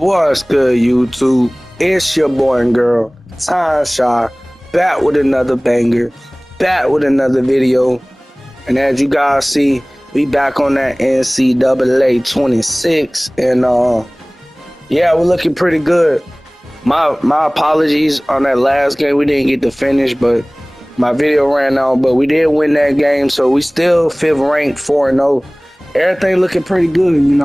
What's good, YouTube? It's your boy and girl, ty&shy, back with another banger, back with another video. And as you guys see, we back on that NCAA 26, and yeah, we're looking pretty good. My apologies on that last game. We didn't get to finish, but my video ran out. But we did win that game, so we still fifth ranked, 4-0. Everything looking pretty good.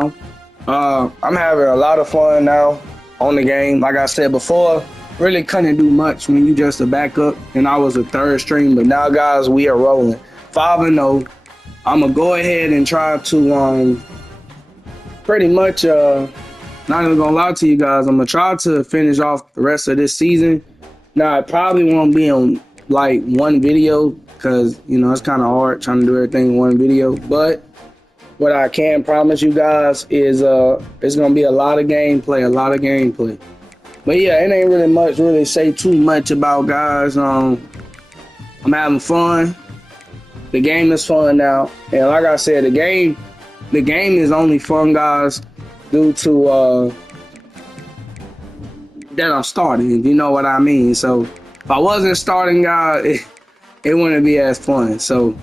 I'm having a lot of fun now on the game. Like I said before, really couldn't do much when you just a backup and I was a third string. But now, guys, we are rolling 5-0. I'm gonna go ahead and try to pretty much not even gonna lie to you guys. I'm gonna try to finish off the rest of this season. Now, it probably won't be on like one video because it's kind of hard trying to do everything in one video, but what I can promise you guys is it's gonna be a lot of gameplay. But yeah, it ain't really much really say too much about, guys. I'm having fun. The game is fun now, and like I said, the game is only fun, guys, due to that I'm starting, if you know what I mean. So if I wasn't starting, guys, it wouldn't be as fun. So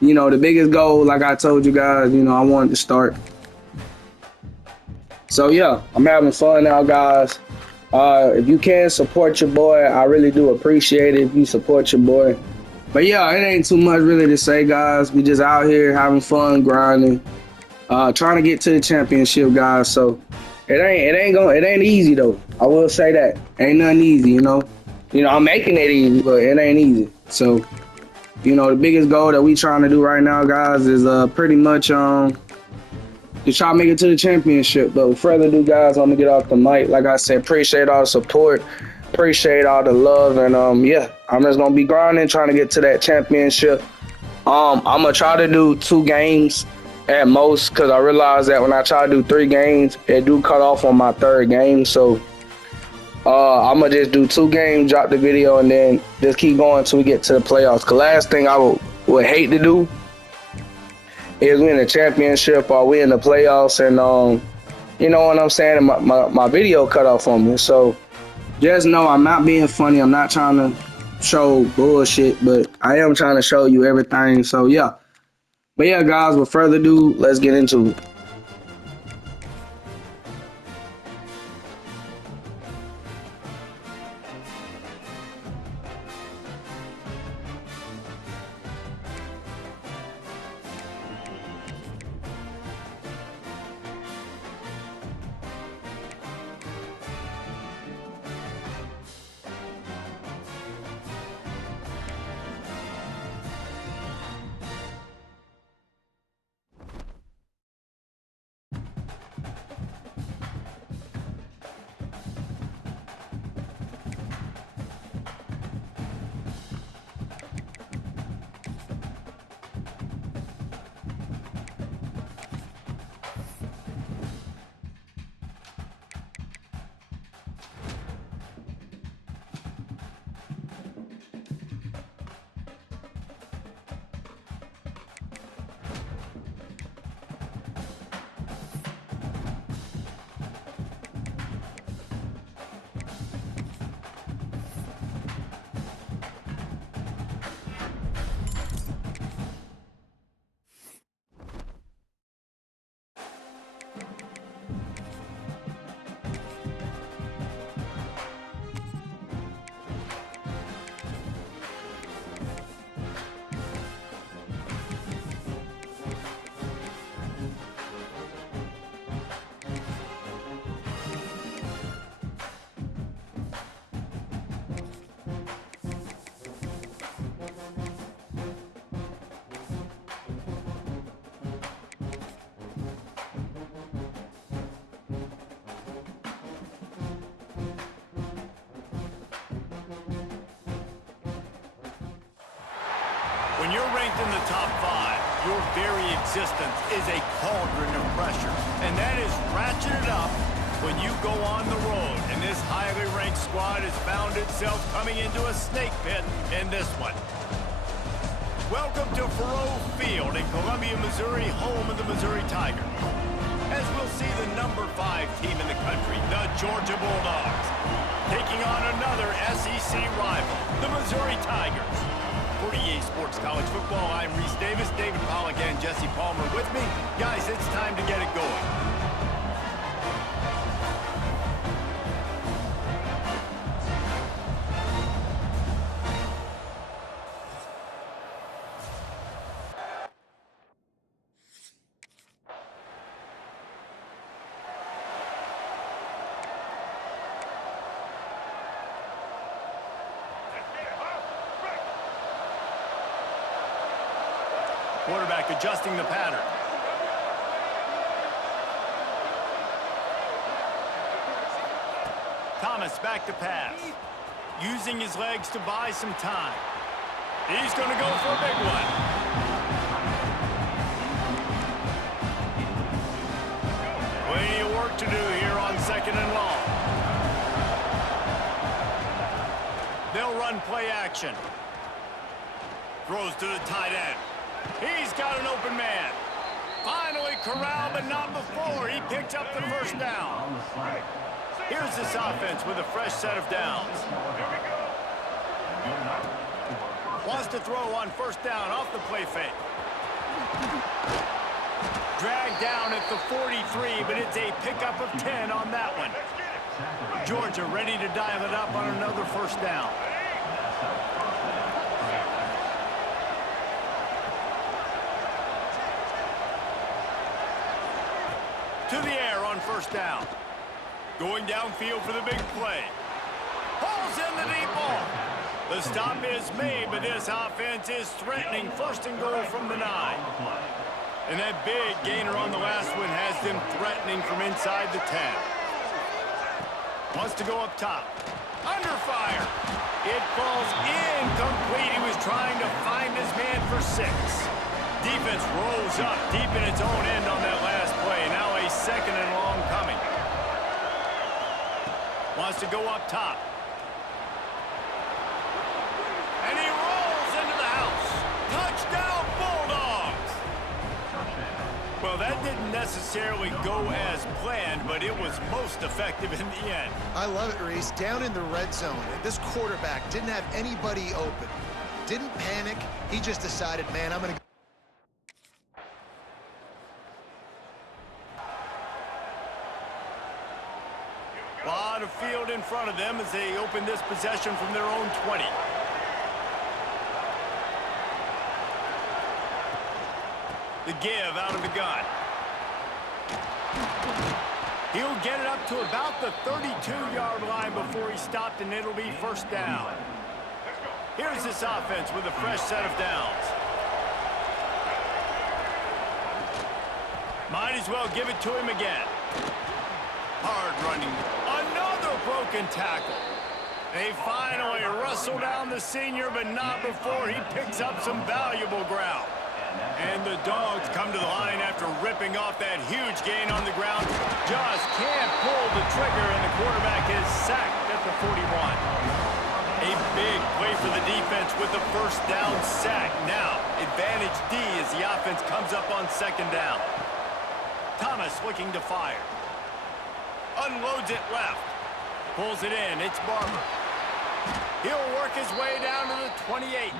the biggest goal, like I told you guys, I wanted to start. So yeah, I'm having fun now, guys. If you can support your boy, I really do appreciate it if you support your boy. But yeah, it ain't too much really to say, guys. We just out here having fun, grinding, trying to get to the championship, guys. So it ain't easy though. I will say that. Ain't nothing easy, I'm making it easy, but it ain't easy. So the biggest goal that we trying to do right now, guys, is pretty much to try to make it to the championship. But with further ado, guys, I'm gonna get off the mic. Like I said, appreciate all the support, appreciate all the love, and yeah, I'm just gonna be grinding, trying to get to that championship. I'm gonna try to do 2 games at most, because I realize that when I try to do 3 games, it do cut off on my 3rd game. So I'm gonna just do 2 games, drop the video, and then just keep going until we get to the playoffs. Cause last thing I would hate to do is win a championship or win the playoffs, and you know what I'm saying, and my video cut off on me. So just know I'm not being funny. I'm not trying to show bullshit, but I am trying to show you everything. So yeah. But yeah, guys, with further ado, let's get into it. When you're ranked in the top 5, your very existence is a cauldron of pressure. And that is ratcheted up when you go on the road. And this highly ranked squad has found itself coming into a snake pit in this one. Welcome to Faurot Field in Columbia, Missouri, home of the Missouri Tigers. As we'll see the number 5 team in the country, the Georgia Bulldogs, taking on another SEC rival, the Missouri Tigers. For EA Sports College Football, I'm Reese Davis, David Pollack, and Jesse Palmer with me. Guys, it's time to get it going. Quarterback adjusting the pattern. Thomas back to pass. Using his legs to buy some time. He's going to go for a big one. Plenty of work to do here on 2nd and long. They'll run play action. Throws to the tight end. He's got an open man. Finally corralled, but not before. He picked up the first down. Here's this offense with a fresh set of downs. Wants to throw on 1st down off the play fake. Dragged down at the 43, but it's a pickup of 10 on that one. Georgia ready to dial it up on another 1st down. To the air on 1st down. Going downfield for the big play. Pulls in the deep ball. The stop is made, but this offense is threatening 1st and goal from the 9. And that big gainer on the last one has them threatening from inside the 10. Wants to go up top. Under fire. It falls incomplete. He was trying to find his man for 6. Defense rolls up deep in its own end on that last play. Now a 2nd and long coming. Wants to go up top. And he rolls into the house. Touchdown, Bulldogs! Well, that didn't necessarily go as planned, but it was most effective in the end. I love it, Reese. Down in the red zone, this quarterback didn't have anybody open. Didn't panic. He just decided, man, I'm going to go. Lot of field in front of them as they open this possession from their own 20. The give out of the gun. He'll get it up to about the 32-yard line before he stopped, and it'll be 1st down. Here's this offense with a fresh set of downs. Might as well give it to him again. Hard running. Another broken tackle. They finally wrestle down the senior, but not before he picks up some valuable ground. And the Dogs come to the line after ripping off that huge gain on the ground. Just can't pull the trigger, and the quarterback is sacked at the 41. A big play for the defense with the 1st down sack. Now, advantage D as the offense comes up on 2nd down. Thomas looking to fire. Unloads it left. Pulls it in. It's Barber. He'll work his way down to the 28.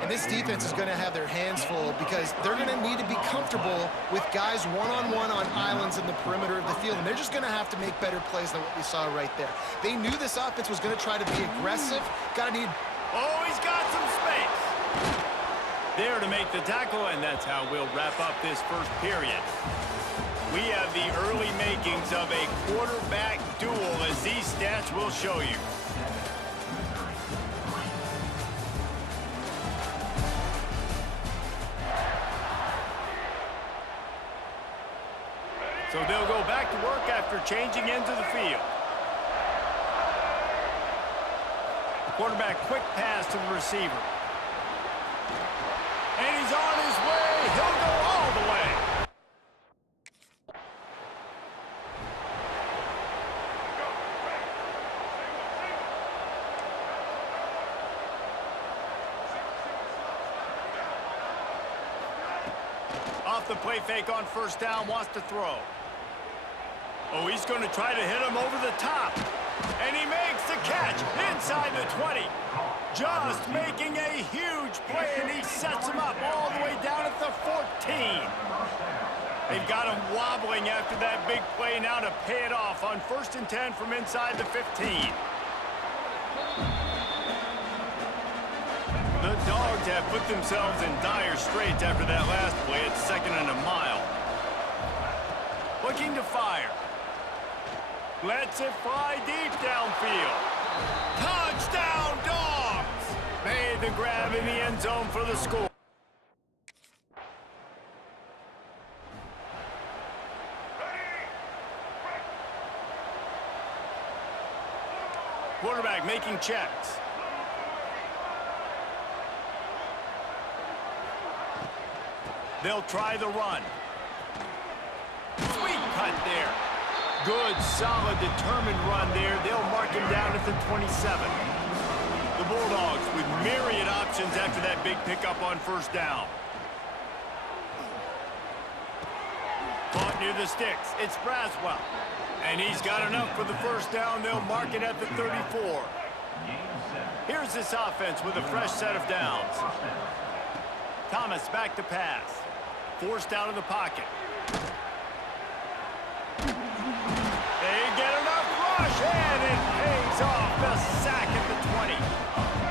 And this defense is going to have their hands full because they're going to need to be comfortable with guys one-on-one on islands in the perimeter of the field. And they're just going to have to make better plays than what we saw right there. They knew this offense was going to try to be aggressive. Oh, he's got some space. There to make the tackle, and that's how we'll wrap up this 1st period. We have the early makings of a quarterback duel, as these stats will show you. So they'll go back to work after changing into the field. Quarterback quick pass to the receiver. And he's on his way. He'll go all the way. Off the play fake on 1st down, wants to throw. Oh, he's going to try to hit him over the top. And he makes the catch inside the 20. Just making a huge play, and he sets him up all the way down at the 14. They've got him wobbling after that big play now to pay it off on 1st and 10 from inside the 15. The Dogs have put themselves in dire straits after that last play at 2nd and a mile. Looking to fire. Lets it fly deep downfield. Touchdown, Dogs! Made the grab in the end zone for the score. Quarterback making checks. They'll try the run. Sweet cut there. Good, solid, determined run there. They'll mark him down at the 27. The Bulldogs with myriad options after that big pickup on 1st down. Caught near the sticks. It's Braswell. And he's got enough for the 1st down. They'll mark it at the 34. Here's this offense with a fresh set of downs. Thomas back to pass. Forced out of the pocket. They get enough rush, and it pays off. The sack at the 20.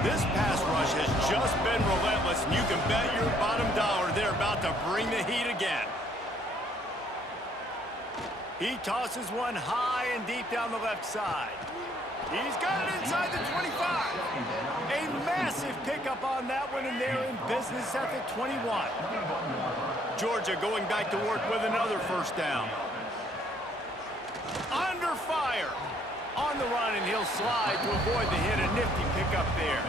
This pass rush has just been relentless, and you can bet your bottom dollar they're about to bring the heat again. He tosses one high and deep down the left side. He's got it inside the 25. A massive pickup on that one, and they're in business at the 21. Georgia going back to work with another 1st down. Under fire. On the run, and he'll slide to avoid the hit. A nifty pickup there.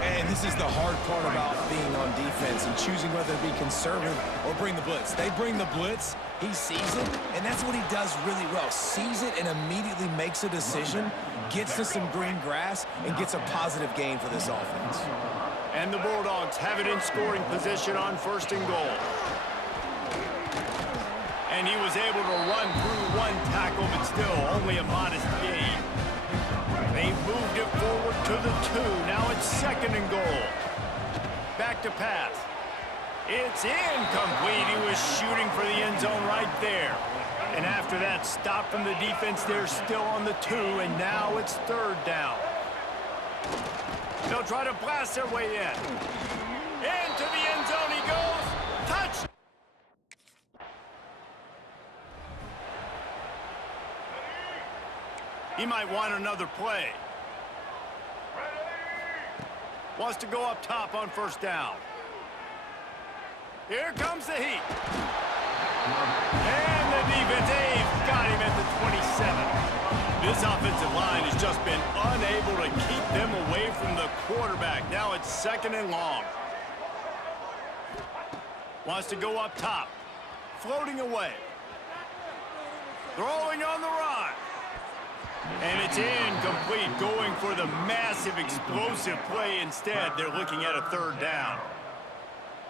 And this is the hard part about being on defense and choosing whether to be conservative or bring the blitz. They bring the blitz, he sees it, and that's what he does really well. Sees it and immediately makes a decision, gets to some green grass, and gets a positive gain for this offense. And the Bulldogs have it in scoring position on 1st and goal. And he was able to run through one tackle, but still only a modest gain. They moved it forward to the 2. Now it's 2nd and goal. Back to pass. It's incomplete. He was shooting for the end zone right there. And after that stop from the defense, they're still on the 2, and now it's 3rd down. They'll try to blast their way in. Into the end zone he goes. Touch! He might want another play. Wants to go up top on 1st down. Here comes the heat. And the defense, they've got him at the 27. This offensive line has just been unable to keep them away from the quarterback. Now it's 2nd and long. Wants to go up top. Floating away. Throwing on the run. And it's incomplete, going for the massive explosive play instead. They're looking at a 3rd down.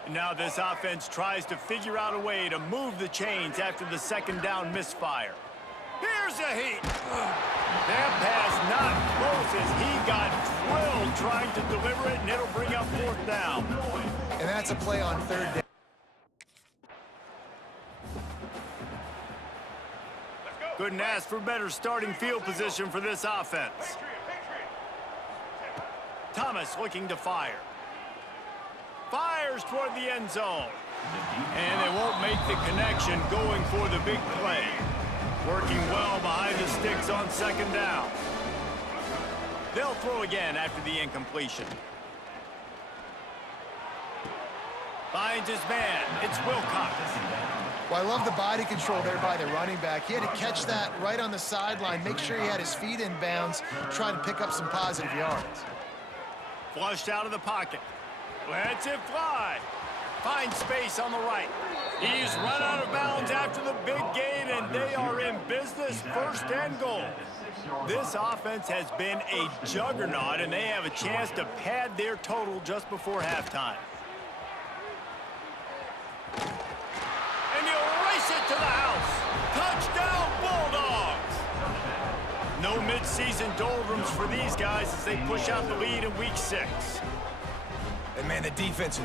And now this offense tries to figure out a way to move the chains after the 2nd down misfire. Here's a heat. That pass not close as he got drilled trying to deliver it, and it'll bring up 4th down. And that's a play on 3rd down. Couldn't ask for better starting field position for this offense. Thomas looking to fire. Fires toward the end zone. And they won't make the connection going for the big play. Working well behind the sticks on 2nd down. They'll throw again after the incompletion. Finds his man. It's Wilcox. Well, I love the body control there by the running back. He had to catch that right on the sideline, make sure he had his feet in bounds, trying to pick up some positive yards. Flushed out of the pocket. Lets it fly. Finds space on the right. He's run out of bounds after the big gain, and they are in business, 1st and goal. This offense has been a juggernaut, and they have a chance to pad their total just before halftime. And he'll race it to the house. Touchdown, Bulldogs! mid-season doldrums for these guys as they push out the lead in Week 6. And man, the defense...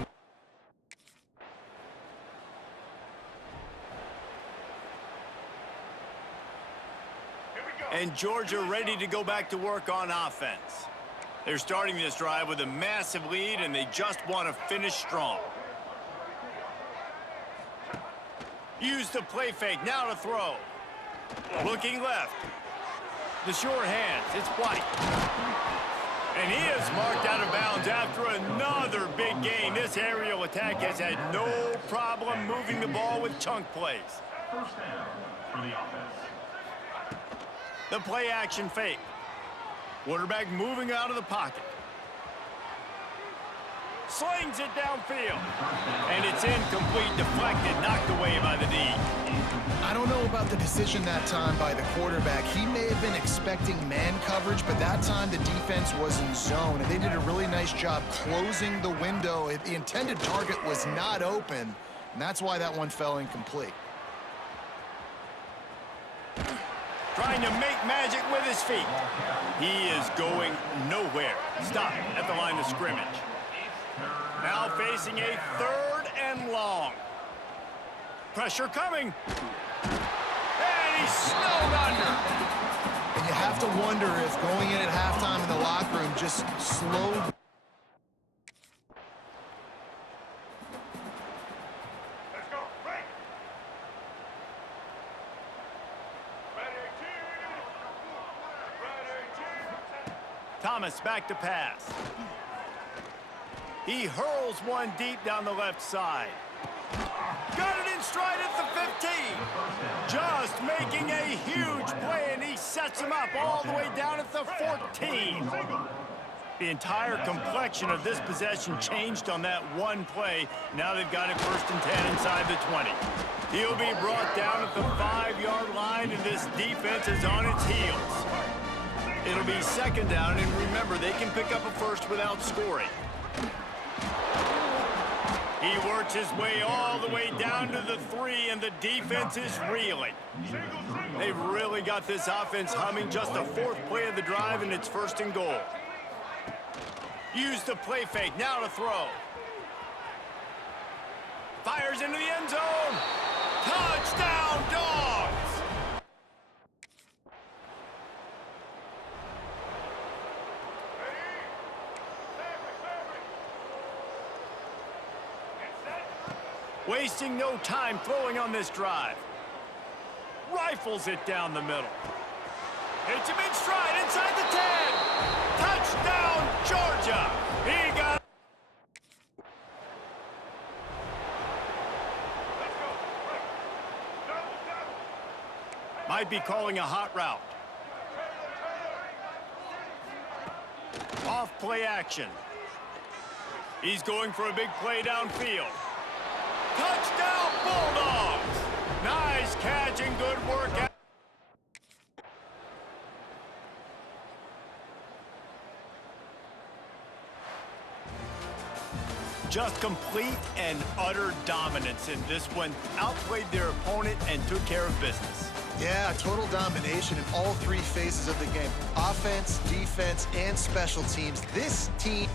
And Georgia ready to go back to work on offense. They're starting this drive with a massive lead, and they just want to finish strong. Use the play fake, now to throw. Looking left. The sure hands, it's White. And he is marked out of bounds after another big gain. This aerial attack has had no problem moving the ball with chunk plays. First down for the offense. The play action fake. Quarterback moving out of the pocket. Slings it downfield. And it's incomplete, deflected, knocked away by the D. I don't know about the decision that time by the quarterback. He may have been expecting man coverage, but that time the defense was in zone, and they did a really nice job closing the window. The intended target was not open, and that's why that one fell incomplete. Trying to make magic with his feet. He is going nowhere. Stop at the line of scrimmage. Now facing a 3rd and long. Pressure coming. And he's snowed under. And you have to wonder if going in at halftime in the locker room just slowed. Thomas back to pass. He hurls one deep down the left side. Got it in stride at the 15. Just making a huge play, and he sets him up all the way down at the 14. The entire complexion of this possession changed on that one play. Now they've got it 1st and 10 inside the 20. He'll be brought down at the 5-yard line, and this defense is on its heels. It'll be 2nd down, and remember, they can pick up a first without scoring. He works his way all the way down to the 3, and the defense is reeling. They've really got this offense humming. Just the 4th play of the drive, and it's 1st and goal. Use the play fake, now to throw. Fires into the end zone. Touchdown, Dogs! Wasting no time throwing on this drive. Rifles it down the middle. Hits him in stride inside the 10. Touchdown, Georgia. He got... Might be calling a hot route. Off play action. He's going for a big play downfield. Touchdown, Bulldogs! Nice catch and good work. Just complete and utter dominance in this one. Outplayed their opponent and took care of business. Yeah, total domination in all 3 phases of the game. Offense, defense, and special teams. This team...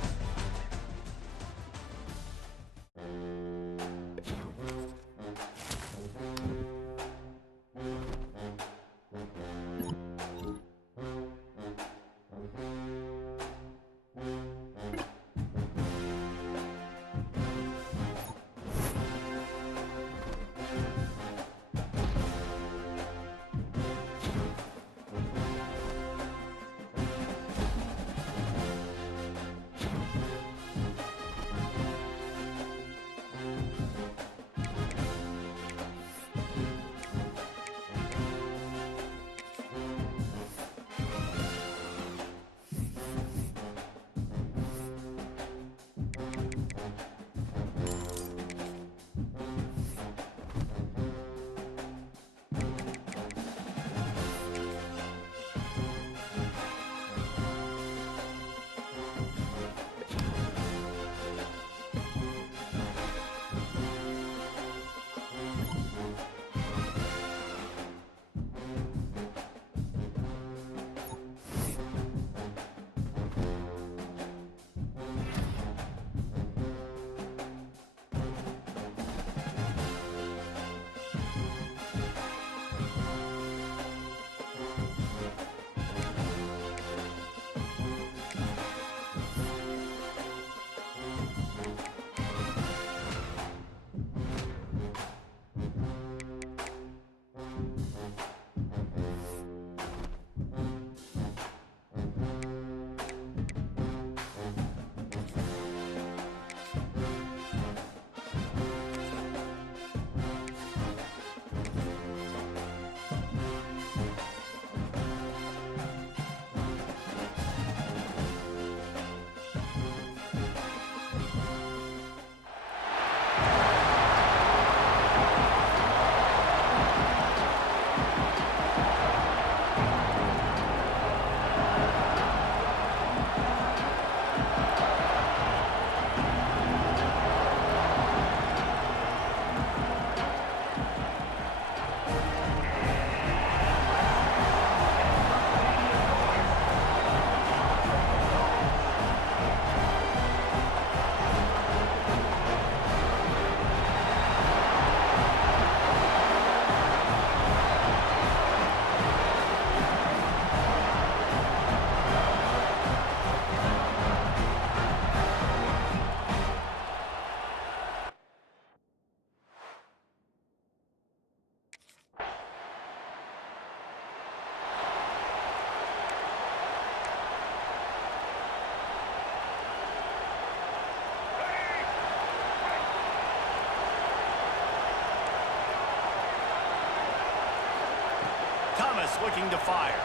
looking to fire.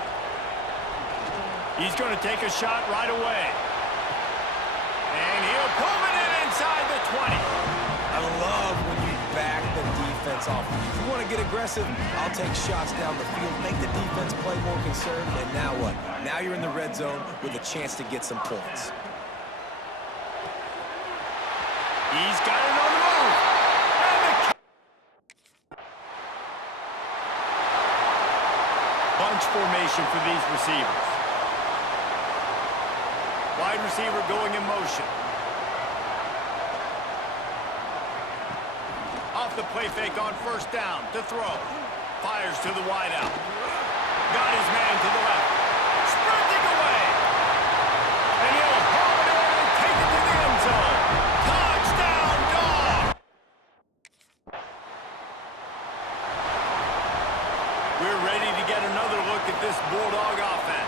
He's going to take a shot right away. And he'll pull it in inside the 20. I love when you back the defense off. If you want to get aggressive, I'll take shots down the field, make the defense play more conservative, and now what? Now you're in the red zone with a chance to get some points. He's got it on the move. And the bunch formation for these receivers. Wide receiver going in motion. Off the play fake on first down to throw. Fires to the wide out. Got his man to the left. Sprinting away. And he'll haul it in and take it to the end zone. Touchdown, dog! We're ready to get another look at this Bulldog offense.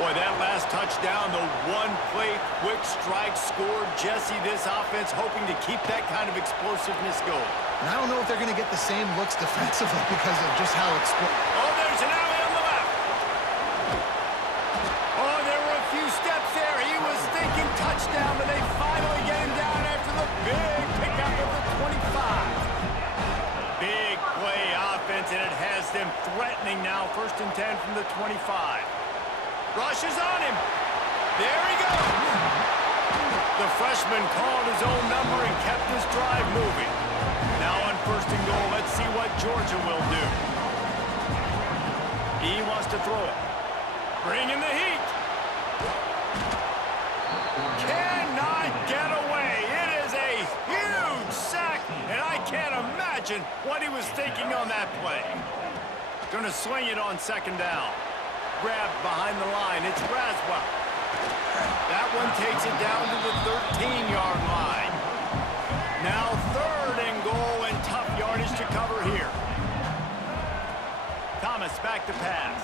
Boy, that last touchdown, the one-play quick strike scored. Jesse, this offense hoping to keep that kind of explosiveness going. And I don't know if they're going to get the same looks defensively because of just how explosive. Oh, there's an alley on the left. Oh, there were a few steps there. He was thinking touchdown, but they finally get him down after the big pickup of the 25. Big play offense, and it has them threatening now. 1st and 10 from the 25. Rushes on him. There he goes. The freshman called his own number and kept his drive moving. Now on 1st and goal, let's see what Georgia will do. He wants to throw it. Bring in the heat. Cannot get away. It is a huge sack, and I can't imagine what he was thinking on that play. Gonna swing it on 2nd down. Grabbed behind the line. It's Braswell. That one takes it down to the 13-yard line. Now 3rd and goal and tough yardage to cover here. Thomas back to pass.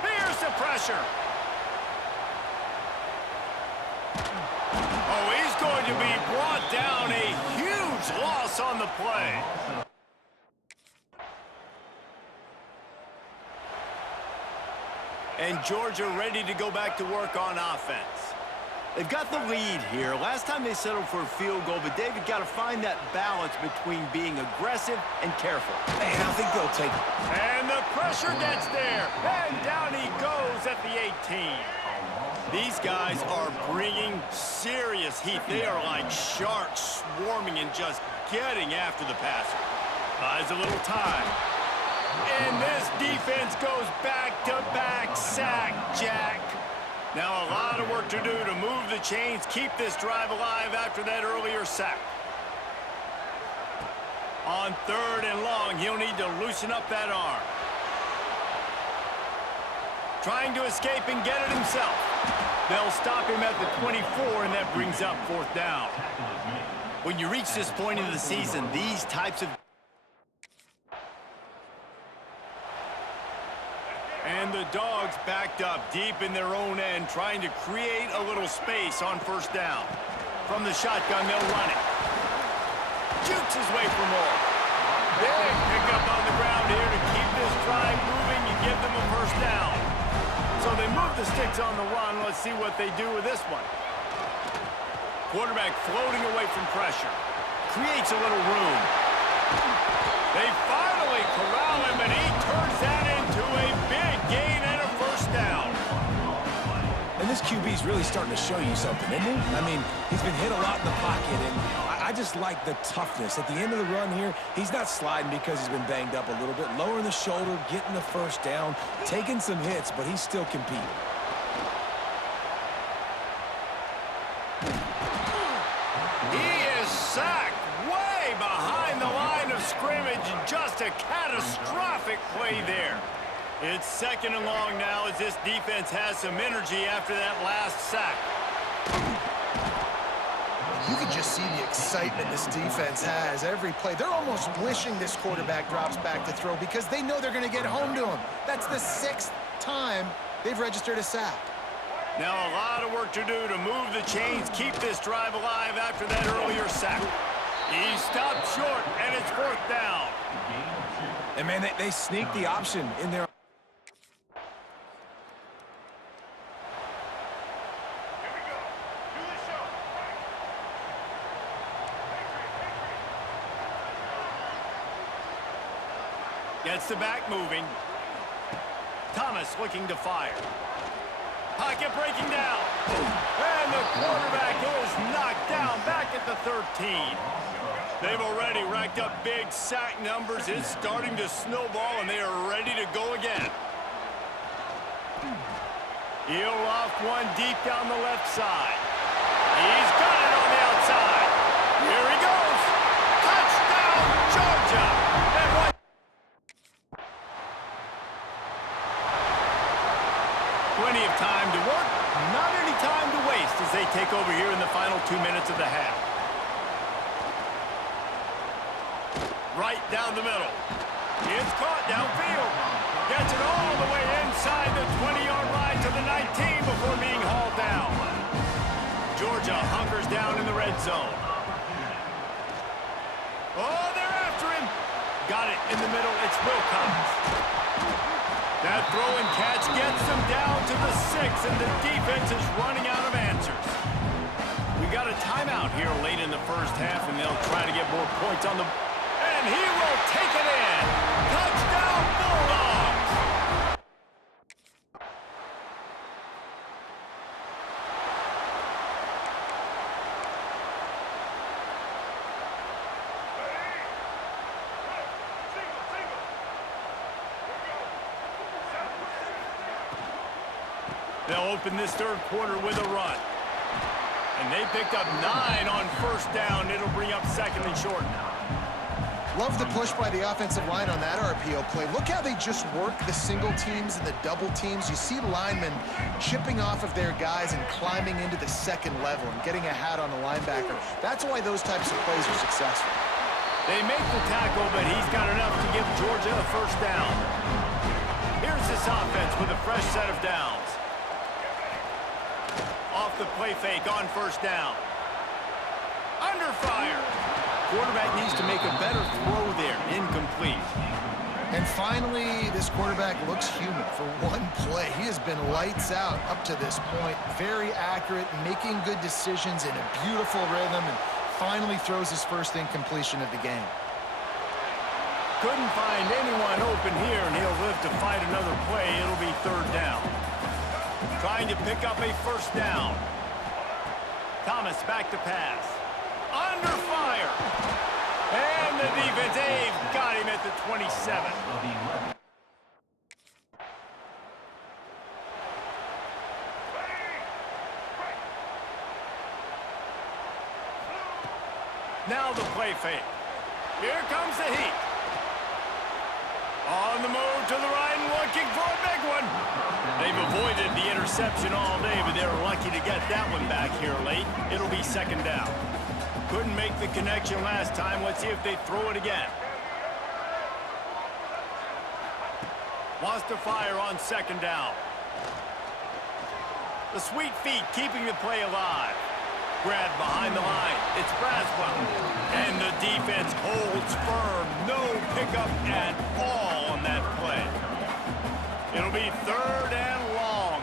Here's the pressure. Oh, he's going to be brought down. A huge loss on the play. And Georgia ready to go back to work on offense. They've got the lead here. Last time they settled for a field goal, but David got to find that balance between being aggressive and careful. And I think they'll take it. And the pressure gets there. And down he goes at the 18. These guys are bringing serious heat. They are like sharks swarming and just getting after the passer. Buys a little time. And this defense goes back-to-back sack, Jack. Now a lot of work to do to move the chains, keep this drive alive after that earlier sack. On 3rd and long, he'll need to loosen up that arm. Trying to escape and get it himself. They'll stop him at the 24, and that brings up 4th down. When you reach this point in the season, these types of... And the Dogs backed up deep in their own end, trying to create a little space on 1st down. From the shotgun, they'll run it. Jukes his way for more. Big pickup on the ground here to keep this drive moving and give them a 1st down. So they move the sticks on the run. Let's see what they do with this one. Quarterback floating away from pressure. Creates a little room. They finally corral him, and he turns that into a big gain and a 1st down. And this QB's really starting to show you something, isn't he? I mean, he's been hit a lot in the pocket, and I just like the toughness. At the end of the run here, he's not sliding because he's been banged up a little bit. Lowering the shoulder, getting the 1st down, taking some hits, but he's still competing. He is sacked way behind the line of scrimmage. Just a catastrophic play there. It's 2nd and long now as this defense has some energy after that last sack. You can just see the excitement this defense has every play. They're almost wishing this quarterback drops back to throw because they know they're going to get home to him. That's the 6th time they've registered a sack. Now a lot of work to do to move the chains, keep this drive alive after that earlier sack. He stopped short, and it's 4th down. And, man, they sneak the option in there. Gets the back moving. Thomas looking to fire. Pocket breaking down. And the quarterback is knocked down back at the 13. They've already racked up big sack numbers. It's starting to snowball, and they are ready to go again. He'll loft one deep down the left side. He's got it on the outside. Here he goes. Touchdown, Georgia. And what? Plenty of time to work, not any time to waste as they take over here in the final 2 minutes of the half. Right down the middle. It's caught downfield. Gets it all the way inside the 20-yard line to the 19 before being hauled down. Georgia hunkers down in the red zone. Oh, they're after him. Got it in the middle. It's Wilcox. That throw and catch gets them down to the 6, and the defense is running out of answers. We got a timeout here late in the first half, and they'll try to get more points on the... And he will take it in. Touchdown, Bulldogs! They'll open this third quarter with a run. And they picked up 9 on first down. It'll bring up second and short now. Love the push by the offensive line on that RPO play. Look how they just work the single teams and the double teams. You see linemen chipping off of their guys and climbing into the second level and getting a hat on the linebacker. That's why those types of plays are successful. They make the tackle, but he's got enough to give Georgia a first down. Here's this offense with a fresh set of downs. Off the play fake on first down. Under fire. Quarterback needs to make a better throw there. Incomplete. And finally, this quarterback looks human for one play. He has been lights out up to this point. Very accurate, making good decisions in a beautiful rhythm, and finally throws his first incompletion of the game. Couldn't find anyone open here, and he'll live to fight another play. It'll be third down. Trying to pick up a first down. Thomas back to pass. Under fire. And the defense, they've got him at the 27. Now the play fake. Here comes the heat. On the move to the right and looking for a big one. They've avoided the interception all day, but they're lucky to get that one back here late. It'll be second down. Couldn't make the connection last time. Let's see if they throw it again. Wants to fire on second down. The sweet feet keeping the play alive. Grab behind the line. It's Braswell. And the defense holds firm. No pickup at all on that play. It'll be third and long.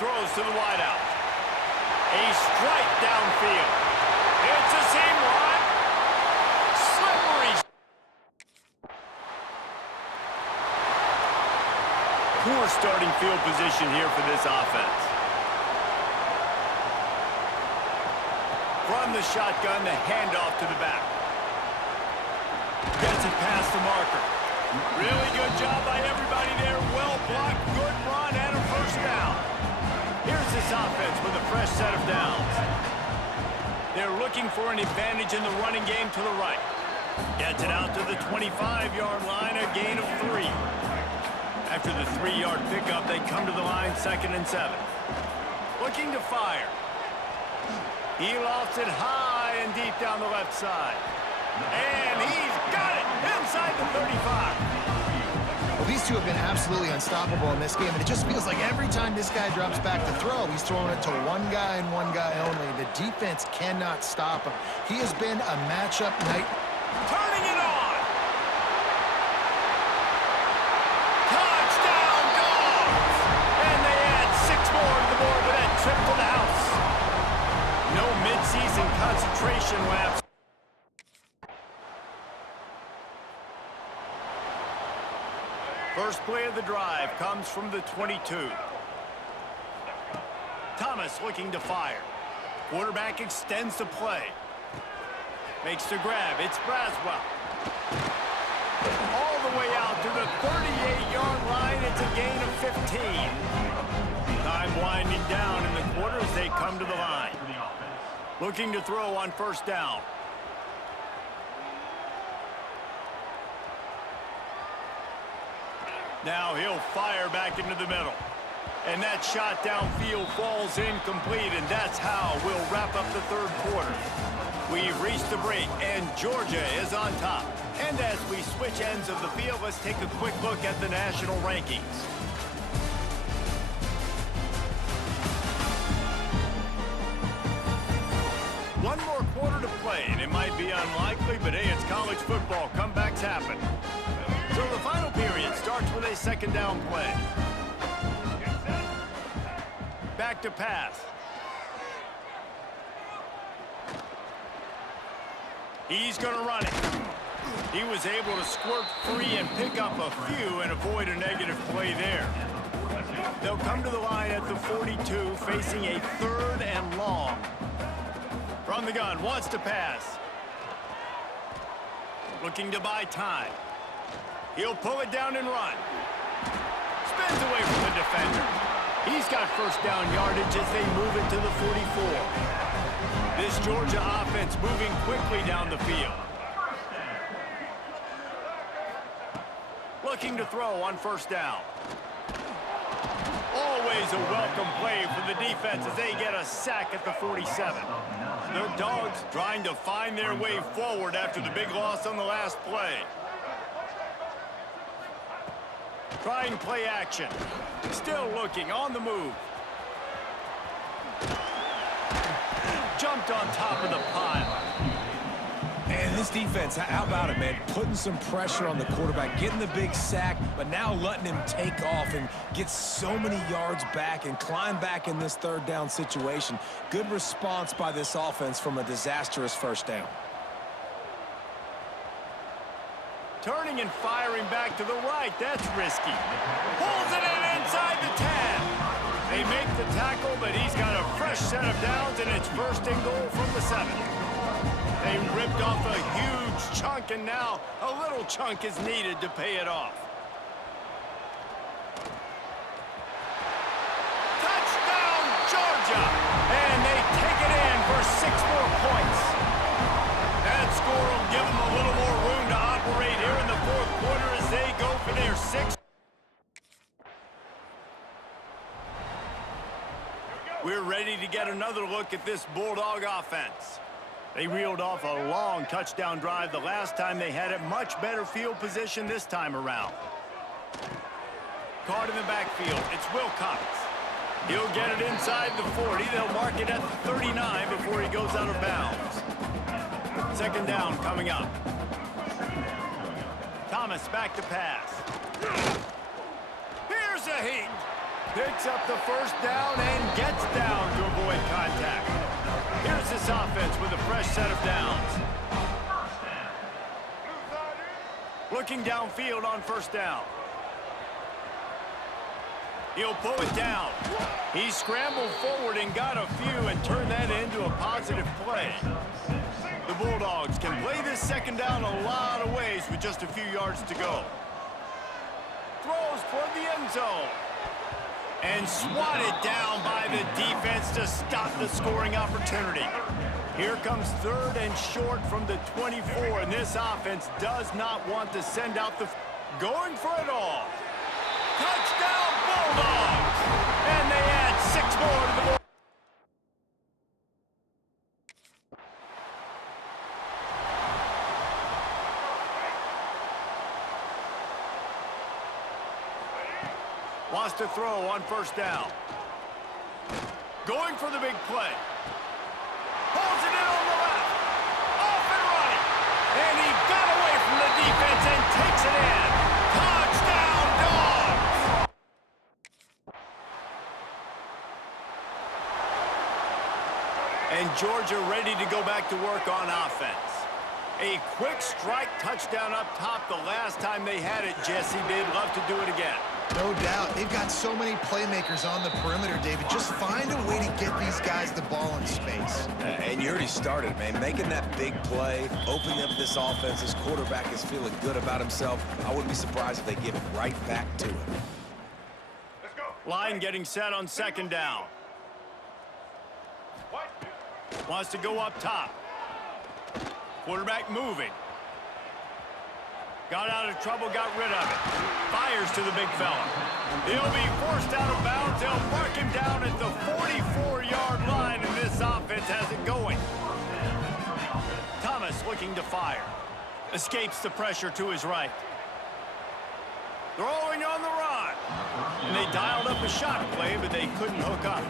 Throws to the wideout. A strike downfield. It's a seam run. Slippery. Poor starting field position here for this offense. From the shotgun, the handoff to the back. Gets it past the marker. Really good job by everybody there. Well blocked, good run, and a first down. Here's this offense with a fresh set of downs. They're looking for an advantage in the running game to the right. Gets it out to the 25-yard line, a gain of 3. After the 3-yard pickup, they come to the line, 2nd and 7. Looking to fire. He lofts it high and deep down the left side. And he's got it inside the 35. Well, these two have been absolutely unstoppable in this game, and it just feels like every time this guy drops back to throw, he's throwing it to one guy and one guy only. The defense cannot stop him. He has been a matchup night. Turning it on. Touchdown, Dogs! And they add 6 more to the board with that trip to the house. No midseason concentration laps. First play of the drive comes from the 22. Thomas looking to fire. Quarterback extends the play. Makes the grab. It's Braswell. All the way out to the 38-yard line. It's a gain of 15. Time winding down in the quarter as they come to the line. Looking to throw on first down. Now he'll fire back into the middle. And that shot downfield falls incomplete, and that's how we'll wrap up the third quarter. We've reached the break, and Georgia is on top. And as we switch ends of the field, let's take a quick look at the national rankings. One more quarter to play, and it might be unlikely, but hey, it's college football. Comebacks happen. So the final period starts with a second down play. Back to pass. He's going to run it. He was able to squirt free and pick up a few and avoid a negative play there. They'll come to the line at the 42, facing a third and long. From the gun, wants to pass. Looking to buy time. He'll pull it down and run. Spins away from the defender. He's got first down yardage as they move it to the 44. This Georgia offense moving quickly down the field. Looking to throw on first down. Always a welcome play for the defense as they get a sack at the 47. The Dogs trying to find their way forward after the big loss on the last play. Trying play action. Still looking on the move. Jumped on top of the pile. And this defense, how about it, man? Putting some pressure on the quarterback, getting the big sack, but now letting him take off and get so many yards back and climb back in this third down situation. Good response by this offense from a disastrous first down. Turning and firing back to the right. That's risky. Pulls it in inside the 10. They make the tackle, but he's got a fresh set of downs, and it's first and goal from the 7. They ripped off a huge chunk, and now a little chunk is needed to pay it off. Touchdown, Georgia! And they take it in for 6 more points. That score will give them a little more room to operate here in the fourth quarter as they go for their 6th. We're ready to get another look at this Bulldog offense. They reeled off a long touchdown drive the last time they had it. Much better field position this time around. Caught in the backfield. It's Wilcox. He'll get it inside the 40. They'll mark it at the 39 before he goes out of bounds. Second down coming up. Thomas back to pass. Here's a heat. Picks up the first down and gets down to avoid contact. Here's this offense with a fresh set of downs. Looking downfield on first down. He'll pull it down. He scrambled forward and got a few and turned that into a positive play. The Bulldogs can play this second down a lot of ways with just a few yards to go. Throws toward the end zone. And swatted down by the defense to stop the scoring opportunity. Here comes third and short from the 24, and this offense does not want to send out the... Going for it all. Touchdown, Bulldogs! And they add 6 more to the board. Wants to throw on first down. Going for the big play. Pulls it in on the left. Off and running. And he got away from the defense and takes it in. Touchdown, Dogs! And Georgia ready to go back to work on offense. A quick strike touchdown up top the last time they had it, Jesse. They'd love to do it again. No doubt. They've got so many playmakers on the perimeter, David. Just find a way to get these guys the ball in space. And you already started, man. Making that big play, opening up this offense. This quarterback is feeling good about himself. I wouldn't be surprised if they give it right back to him. Let's go. Line getting set on second down. Wants to go up top. Quarterback moving. Got out of trouble, got rid of it. Fires to the big fella. He'll be forced out of bounds. They'll mark him down at the 44-yard line, and this offense has it going. Thomas looking to fire. Escapes the pressure to his right. Throwing on the run. And they dialed up a shot play, but they couldn't hook up.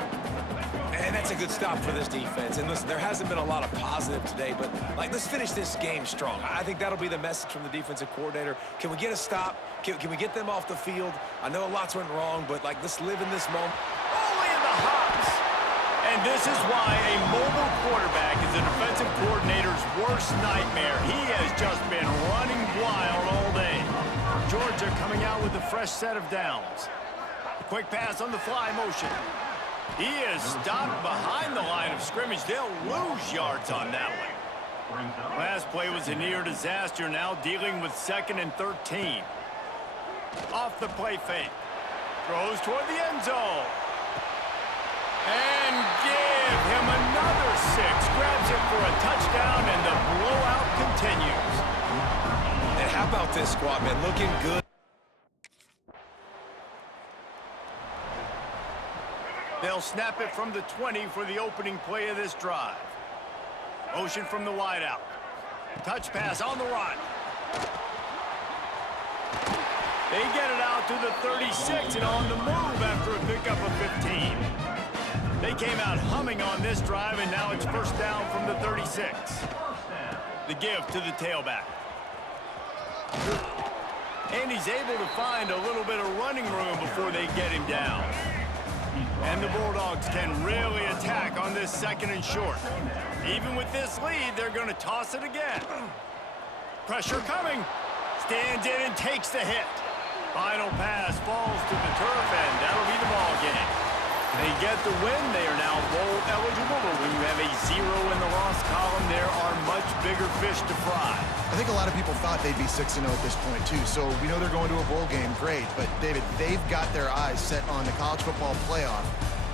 And that's a good stop for this defense. And listen, there hasn't been a lot of positive today, but let's finish this game strong. I think that'll be the message from the defensive coordinator. Can we get a stop? Can we get them off the field? I know lots went wrong, but let's live in this moment. Only in the hops. And this is why a mobile quarterback is a defensive coordinator's worst nightmare. He has just been running wild all day. Georgia coming out with a fresh set of downs. Quick pass on the fly motion. He is stopped behind the line of scrimmage. They'll lose yards on that one. Last play was a near disaster. Now dealing with 2nd and 13. Off the play fake. Throws toward the end zone. And give him another 6. Grabs it for a touchdown, and the blowout continues. And how about this squad, man? Looking good. They'll snap it from the 20 for the opening play of this drive. Motion from the wideout. Touch pass on the run. They get it out to the 36 and on the move after a pickup of 15. They came out humming on this drive, and now it's first down from the 36. The give to the tailback. And he's able to find a little bit of running room before they get him down. And the Bulldogs can really attack on this 2nd and short. Even with this lead, they're going to toss it again. Pressure coming. Stands in and takes the hit. Final pass falls to the turf, and that'll be the ball game. They get the win. They are now bowl eligible, but when you have a 0 in the loss column, there are much bigger fish to fry. I think a lot of people thought they'd be 6-0 at this point, too. So we know they're going to a bowl game. Great. But, David, they've got their eyes set on the college football playoff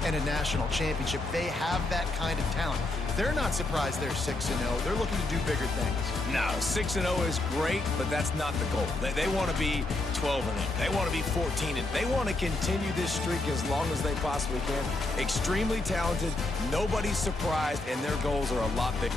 and a national championship. They have that kind of talent. They're not surprised they're 6-0. They're looking to do bigger things. No, 6-0 is great, but that's not the goal. They want to be 12-0. They want to be 14-0. They want to continue this streak as long as they possibly can. Extremely talented. Nobody's surprised, and their goals are a lot bigger.